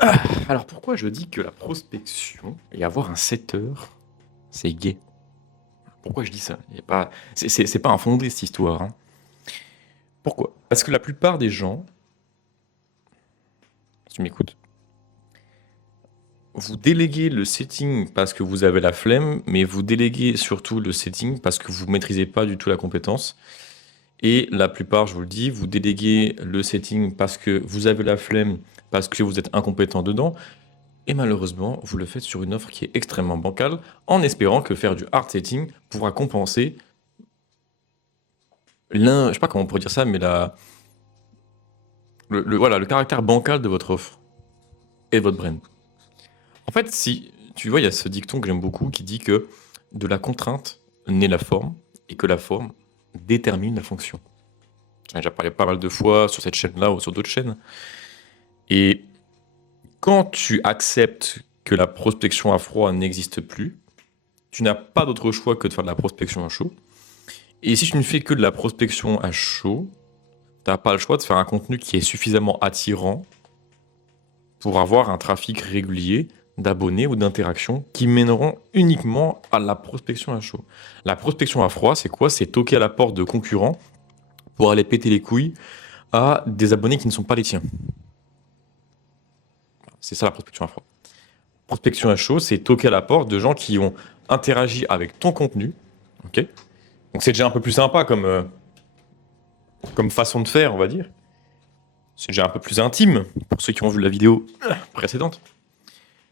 Alors pourquoi je dis que la prospection et avoir un setter, c'est gay? Pourquoi je dis ça? Il y a pas... c'est pas un fondé cette histoire, hein. Pourquoi? Parce que la plupart des gens, si tu m'écoutes, vous déléguez le setting parce que vous avez la flemme, mais vous déléguez surtout le setting parce que vous maîtrisez pas du tout la compétence. Et la plupart, je vous le dis, vous déléguez le setting parce que vous avez la flemme, parce que vous êtes incompétent dedans. Et malheureusement, vous le faites sur une offre qui est extrêmement bancale, en espérant que faire du hard setting pourra compenser je sais pas comment on pourrait dire ça, mais voilà, le caractère bancal de votre offre et de votre brand. En fait, si tu vois, il y a ce dicton que j'aime beaucoup qui dit que de la contrainte naît la forme et que la forme détermine la fonction. J'en ai déjà parlé pas mal de fois sur cette chaîne-là ou sur d'autres chaînes. Et quand tu acceptes que la prospection à froid n'existe plus, tu n'as pas d'autre choix que de faire de la prospection à chaud. Et si tu ne fais que de la prospection à chaud, tu n'as pas le choix de faire un contenu qui est suffisamment attirant pour avoir un trafic régulier d'abonnés ou d'interactions qui mèneront uniquement à la prospection à chaud. La prospection à froid, c'est quoi? C'est toquer à la porte de concurrents pour aller péter les couilles à des abonnés qui ne sont pas les tiens. C'est ça la prospection à froid. Prospection à chaud, c'est toquer à la porte de gens qui ont interagi avec ton contenu. Ok. Donc c'est déjà un peu plus sympa comme façon de faire, on va dire. C'est déjà un peu plus intime pour ceux qui ont vu la vidéo précédente.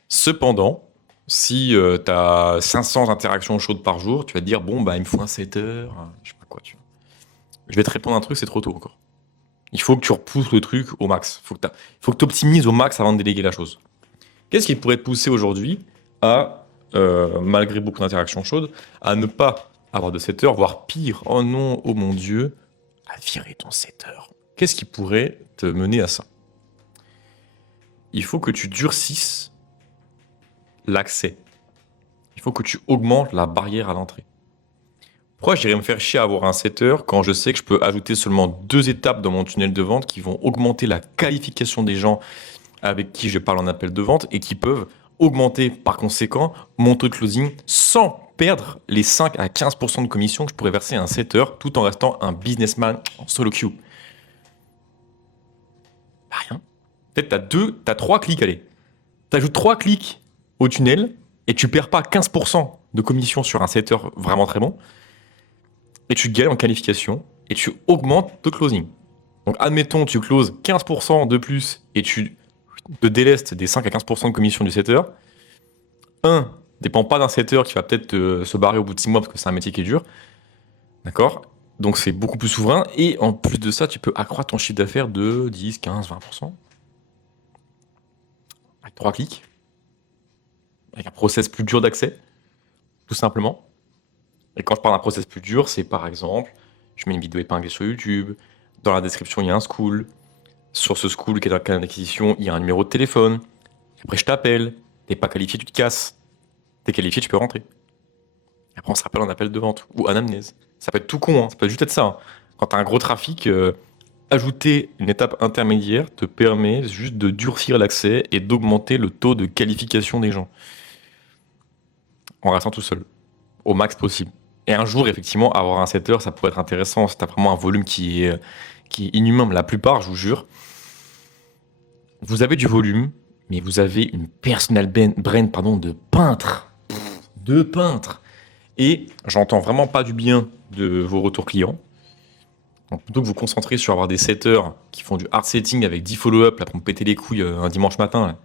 Cependant, si tu as 500 interactions chaudes par jour, tu vas te dire, bon, bah, il me faut un 7 heures, je sais pas quoi, tu vois. Je vais te répondre un truc, c'est trop tôt encore. Il faut que tu repousses le truc au max. Il faut que tu optimises au max avant de déléguer la chose. Qu'est-ce qui pourrait te pousser aujourd'hui à, malgré beaucoup d'interactions chaudes, à ne pas avoir de 7 heures, voire pire, oh non, oh mon Dieu, à virer ton 7 heures? Qu'est-ce qui pourrait te mener à ça? Il faut que tu durcisses l'accès. Il faut que tu augmentes la barrière à l'entrée. Pourquoi j'irais me faire chier à avoir un setter quand je sais que je peux ajouter seulement 2 étapes dans mon tunnel de vente qui vont augmenter la qualification des gens avec qui je parle en appel de vente et qui peuvent augmenter par conséquent mon taux de closing sans perdre les 5 à 15% de commission que je pourrais verser à un setter tout en restant un businessman en solo queue. Bah rien. Peut-être t'as 3 clics, allez. T'ajoutes 3 clics au tunnel et tu perds pas 15% de commission sur un setter vraiment très bon. Et tu gagnes en qualification et tu augmentes ton closing. Donc admettons, tu closes 15% de plus et tu te délestes des 5 à 15% de commission du setter. Dépend pas d'un setter qui va peut-être se barrer au bout de 6 mois parce que c'est un métier qui est dur. D'accord? Donc c'est beaucoup plus souverain. Et en plus de ça, tu peux accroître ton chiffre d'affaires de 10, 15, 20%. Avec 3 clics. Avec un process plus dur d'accès. Tout simplement. Et quand je parle d'un process plus dur, c'est par exemple, je mets une vidéo épinglée sur YouTube. Dans la description, il y a un school. Sur ce school qui est dans le canal d'acquisition, il y a un numéro de téléphone. Après, je t'appelle. T'es pas qualifié, tu te casses. T'es qualifié, tu peux rentrer. Après, on se rappelle en appel de vente ou anamnèse. Ça peut être tout con, hein. Ça peut juste être ça, hein. Quand t'as un gros trafic, ajouter une étape intermédiaire te permet juste de durcir l'accès et d'augmenter le taux de qualification des gens. En restant tout seul. Au max possible. Et un jour, effectivement, avoir un setter, ça pourrait être intéressant si t'as vraiment un volume qui est inhumain. Mais la plupart, je vous jure, vous avez du volume, mais vous avez une personal brand de peintre. De peintre. Et j'entends vraiment pas du bien de vos retours clients. Donc plutôt que vous concentrer sur avoir des setters qui font du hard setting avec 10 follow-up là, pour me péter les couilles un dimanche matin,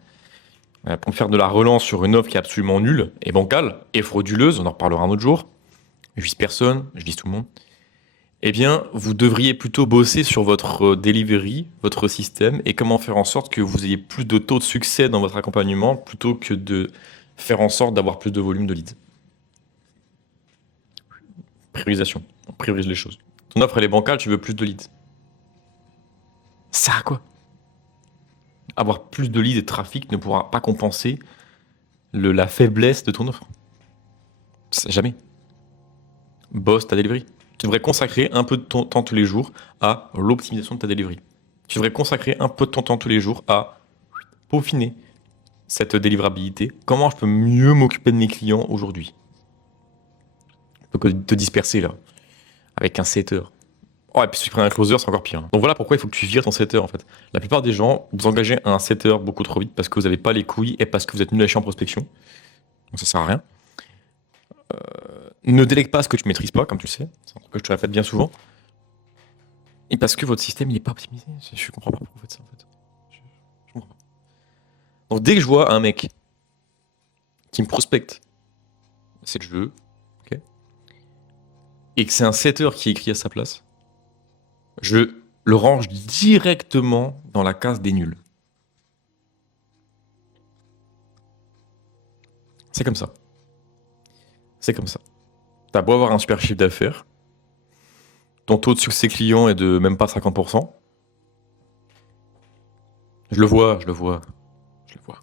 là, pour me faire de la relance sur une offre qui est absolument nulle et bancale et frauduleuse, on en reparlera un autre jour. Je vise personne, je vise tout le monde. Eh bien, vous devriez plutôt bosser sur votre delivery, votre système, et comment faire en sorte que vous ayez plus de taux de succès dans votre accompagnement plutôt que de faire en sorte d'avoir plus de volume de leads. Priorisation. On priorise les choses. Ton offre, elle est bancale, tu veux plus de leads. Ça à quoi? Avoir plus de leads et de trafic ne pourra pas compenser la faiblesse de ton offre. Jamais. Bosse ta delivery. Tu devrais consacrer un peu de ton temps tous les jours à l'optimisation de ta delivery. Tu devrais consacrer un peu de ton temps tous les jours à peaufiner cette délivrabilité, comment je peux mieux m'occuper de mes clients aujourd'hui? Plutôt que de te disperser là, avec un setter. Oh, et puis si tu prends un closer, c'est encore pire, hein. Donc voilà pourquoi il faut que tu vires ton setter en fait. La plupart des gens, vous engagez un setter beaucoup trop vite parce que vous n'avez pas les couilles et parce que vous êtes nul à chier en prospection. Donc ça sert à rien. Ne délègue pas ce que tu maîtrises pas, comme tu le sais. C'est un truc que je te répète bien souvent. Et parce que votre système, il n'est pas optimisé. Je comprends pas pourquoi vous faites ça en fait. Je comprends pas. Donc dès que je vois un mec qui me prospecte, c'est le jeu, ok, et que c'est un setter qui écrit à sa place, je le range directement dans la case des nuls. C'est comme ça. C'est comme ça. T'as beau avoir un super chiffre d'affaires, ton taux de succès client est de même pas 50%. Je le vois, je le vois, je le vois.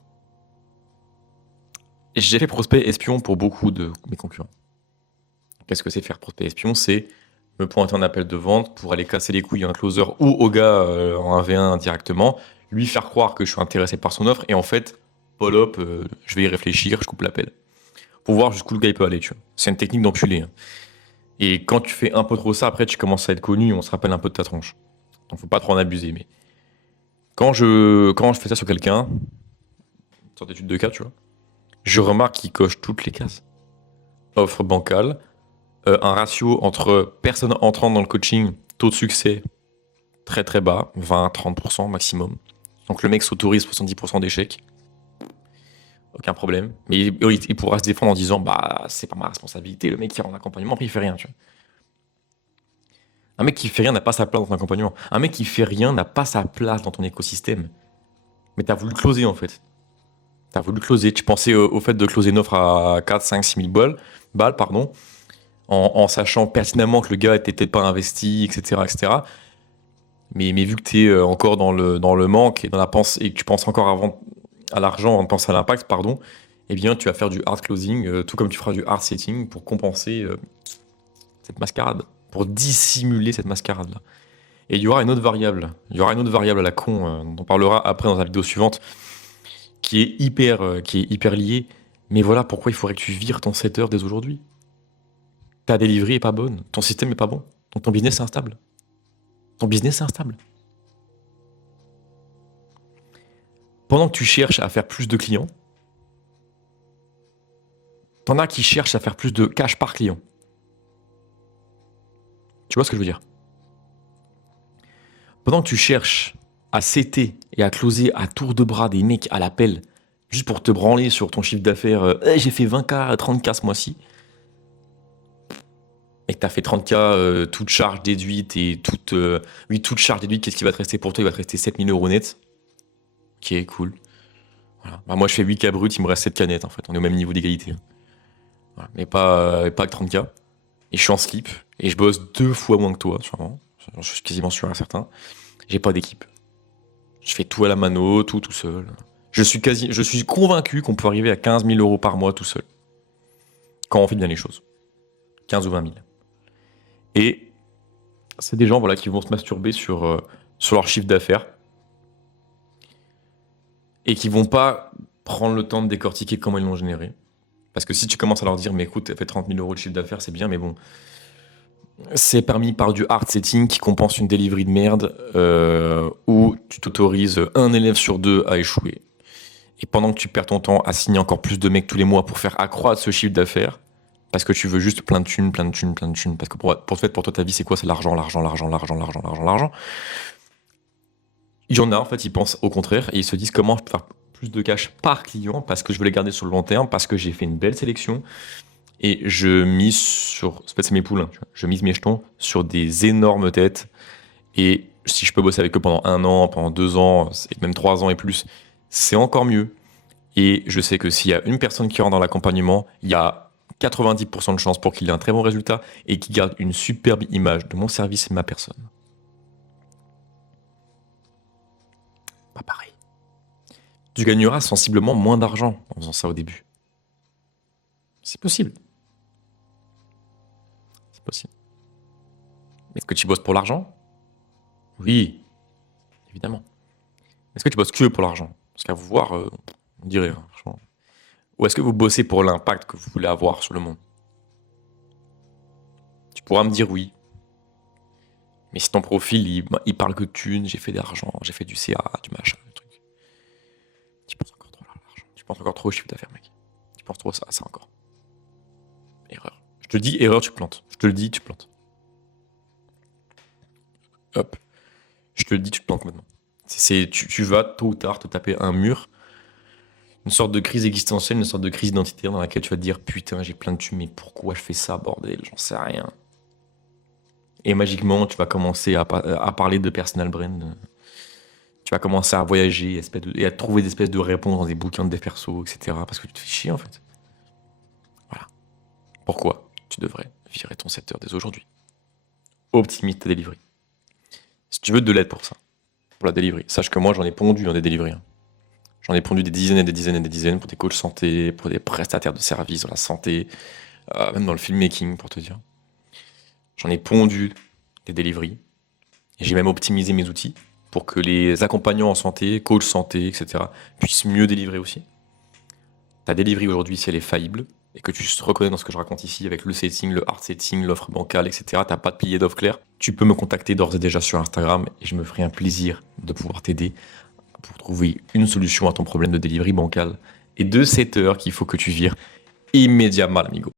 Et j'ai fait prospect espion pour beaucoup de mes concurrents. Qu'est-ce que c'est faire prospect espion? C'est me pointer en appel de vente pour aller casser les couilles à un closer ou au gars en 1v1 directement, lui faire croire que je suis intéressé par son offre et en fait, pull-up, je vais y réfléchir, je coupe l'appel. Pour voir jusqu'où le gars il peut aller, tu vois. C'est une technique d'enculé, hein. Et quand tu fais un peu trop ça, après tu commences à être connu, on se rappelle un peu de ta tronche. Donc faut pas trop en abuser. Mais quand je fais ça sur quelqu'un, une sorte d'étude de cas, tu vois, je remarque qu'il coche toutes les cases. Offre bancale, un ratio entre personnes entrant dans le coaching, taux de succès très très bas, 20-30% maximum. Donc le mec s'autorise 70% d'échecs. Aucun problème. Mais il pourra se défendre en disant bah c'est pas ma responsabilité, le mec qui est en accompagnement, puis il fait rien, tu vois. Un mec qui fait rien n'a pas sa place dans ton accompagnement. Un mec qui fait rien n'a pas sa place dans ton écosystème. Mais t'as voulu closer en fait. T'as voulu closer. Tu pensais au fait de closer une offre à 4, 5, 6 000 balles, pardon, en sachant pertinemment que le gars était peut-être pas investi, etc., etc. Mais vu que t'es encore dans le manque et, et que tu penses encore à l'argent avant de penser à l'impact, pardon, eh bien tu vas faire du hard closing, tout comme tu feras du hard setting pour compenser cette mascarade, pour dissimuler cette mascarade-là. Et il y aura une autre variable. Il y aura une autre variable à la con, dont on parlera après dans la vidéo suivante, qui est hyper liée. Mais voilà pourquoi il faudrait que tu vires ton setter dès aujourd'hui. Ta delivery est pas bonne, ton système est pas bon, donc ton business est instable. Ton business est instable. Pendant que tu cherches à faire plus de clients, t'en as qui cherchent à faire plus de cash par client. Tu vois ce que je veux dire? Pendant que tu cherches à setter et à closer à tour de bras des mecs à l'appel, juste pour te branler sur ton chiffre d'affaires, j'ai fait 20K, 30K ce mois-ci, et que t'as fait 30K, toute charge déduite et toute charge déduite, qu'est-ce qui va te rester pour toi? Il va te rester 7000 euros net. Ok, cool. Voilà. Bah, moi, je fais 8K brut, il me reste 7K net en fait. On est au même niveau d'égalité. Voilà. Mais pas que 30K. Et je suis en slip. Et je bosse 2 fois moins que toi, sûrement. Je suis quasiment sûr et certain. J'ai pas d'équipe. Je fais tout à la mano, tout seul. Je suis convaincu qu'on peut arriver à 15 000 euros par mois tout seul. Quand on fait bien les choses. 15 ou 20 000. Et c'est des gens voilà, qui vont se masturber sur leur chiffre d'affaires. Et qui vont pas prendre le temps de décortiquer comment ils l'ont généré. Parce que si tu commences à leur dire, mais écoute, t'as fait 30 000 euros de chiffre d'affaires, c'est bien, mais bon, c'est permis par du hard setting qui compense une delivery de merde où tu t'autorises un élève sur 2 à échouer. Et pendant que tu perds ton temps à signer encore plus de mecs tous les mois pour faire accroître ce chiffre d'affaires, parce que tu veux juste plein de thunes, plein de thunes, plein de thunes, parce que pour toi, ta vie, c'est quoi? C'est l'argent, l'argent, l'argent, l'argent, l'argent, l'argent, l'argent. Il y en a, en fait, ils pensent au contraire et ils se disent comment je peux faire plus de cash par client parce que je veux les garder sur le long terme, parce que j'ai fait une belle sélection et je mise sur. En fait, c'est mes poules, hein, tu vois. Je mise mes jetons sur des énormes têtes et si je peux bosser avec eux pendant 1 an, pendant 2 ans, et même 3 ans et plus, c'est encore mieux. Et je sais que s'il y a une personne qui rentre dans l'accompagnement, il y a 90% de chances pour qu'il ait un très bon résultat et qu'il garde une superbe image de mon service et de ma personne. Pas pareil. Tu gagneras sensiblement moins d'argent en faisant ça au début. C'est possible. C'est possible. Est-ce que tu bosses pour l'argent? Oui, évidemment. Est-ce que tu bosses que pour l'argent? Parce qu'à vous voir, On dirait, hein, franchement. Ou est-ce que vous bossez pour l'impact que vous voulez avoir sur le monde? Tu pourras me dire oui. Mais si ton profil, il parle que de thunes, j'ai fait de l'argent, j'ai fait du CA, du machin, du truc. Tu penses encore trop à l'argent. Tu penses encore trop au chiffre d'affaires, mec. Tu penses trop à ça encore. Erreur. Je te dis, erreur, tu plantes. Je te le dis, tu plantes. Hop. Je te le dis, tu te plantes maintenant. Tu vas tôt ou tard te taper un mur, une sorte de crise existentielle, une sorte de crise identitaire dans laquelle tu vas te dire putain, j'ai plein de thunes, mais pourquoi je fais ça, bordel? J'en sais rien. Et magiquement, tu vas commencer à parler de personal brand. Tu vas commencer à voyager et à trouver des espèces de réponses dans des bouquins de dev perso, etc. Parce que tu te fais chier en fait. Voilà. Pourquoi tu devrais virer ton secteur dès aujourd'hui? Optimise ta delivery. Si tu veux de l'aide pour ça, pour la delivery, sache que moi j'en ai pondu des delivery. J'en ai pondu des dizaines et des dizaines et des dizaines pour des coachs santé, pour des prestataires de services dans la santé, même dans le filmmaking pour te dire. J'en ai pondu des delivery. Et j'ai même optimisé mes outils pour que les accompagnants en santé, coachs santé, etc., puissent mieux délivrer aussi. Ta delivery aujourd'hui, si elle est faillible, et que tu te reconnais dans ce que je raconte ici, avec le setting, le hard setting, l'offre bancale, etc., t'as pas de pilier d'offre clair, tu peux me contacter d'ores et déjà sur Instagram, et je me ferai un plaisir de pouvoir t'aider pour trouver une solution à ton problème de delivery bancal. Et de cette heure qu'il faut que tu vires immédiatement, amigo.